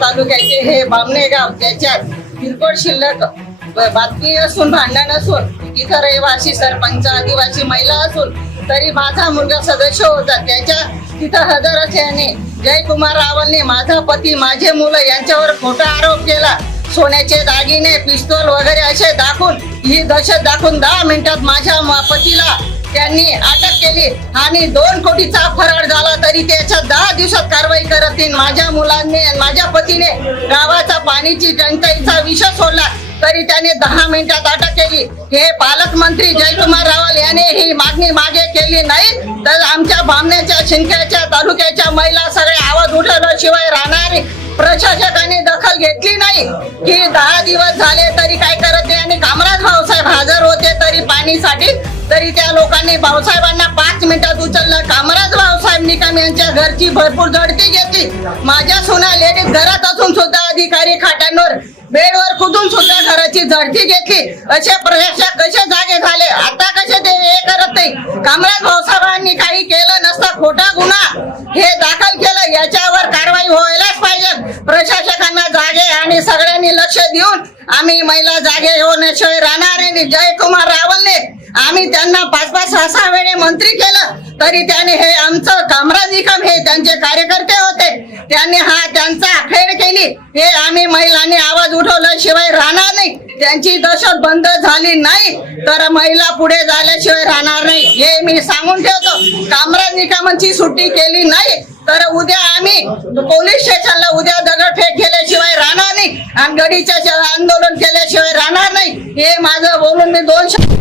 तालुक्याचे हे बामणे गाव त्याच्यात किरकोळ शिल्लक बातमी असून भांडण असून इथं रहिवासी सरपंच आदिवासी महिला असून तरी माझा मुलगा सदस्य होता. त्याच्या तिथं हजर असल्याने जयकुमार रावलने माझा पती माझे मुलं यांच्यावर खोटा आरोप केला. सोन्याचे दागिने पिस्तोल वगैरे असे दाखवून ही दहशत दाखवून दहा मिनिटात माझ्या पतीला त्यांनी अटक केली. आणि दोन कोटीचा फरार झाला तरी त्याच्या दहा दिवसात कारवाई करत नाही. माझ्या मुलांनी माझ्या पतीने गावाचा पाणीची टंचाईचा विषय सोडला तरी त्याने दहा मिनिटात अटक केली. हे पालकमंत्री जयकुमार रावल याने ही मागणी मागे केली नाही. तर आमच्या बामण्याच्या शिंक्याच्या तालुक्याच्या महिला सगळे आवाज उठवल्याशिवाय राहणारी प्रशासकाने दखल घेतली नाही. की दहा दिवस झाले तरी काय करत नाही. आणि कामराज भाऊसाहेब हजर होते तरी पाणीसाठी तरी त्या लोकांनी भाऊसाहेबांना पाच मिनिटात उचललं. कामराज भाऊसाहेब निकम यांच्या घरची भरपूर झडती घेतली. माझ्या सुना लेडीज घरात असून सुद्धा अधिकारी खाटांवर बेडवर कुदून सुद्धा घराची झडती घेतली. असे प्रशासक कसे जागे झाले? आता कसे ते हे करत नाही? कामराज भाऊसाहेबांनी काही केलं नसता खोटा गुन्हा हे दाखल केलं. याच्यावर कारवाई व्हायलाच पाहिजे. प्रशासकांना जागे आणि सगळ्यांनी लक्ष देऊन आम्ही महिला जागे होण्याशिवाय राहणार नाही जयकुमार रावलने आम्ही त्यांना पाच पाच सहा सहा वेळे मंत्री केलं तरी त्याने हे आमचं कामराज निकम हे त्यांचे कार्यकर्ते होते. त्यांनी हा त्यांचा अखेर केली. हे आम्ही महिलांनी आवाज उठवल्याशिवाय राहणार नाही. त्यांची दहशत बंद झाली नाही तर महिला पुढे झाल्याशिवाय राहणार नाही. हे मी सांगून ठेवतो. कामराज निकमांची सुट्टी केली नाही तर उद्या आम्ही पोलीस स्टेशनला उद्या दगडफेक केल्याशिवाय राहणार नाही. आणि गडीच्या आंदोलन केल्याशिवाय राहणार नाही. हे माझं बोलून मी दोन शब्द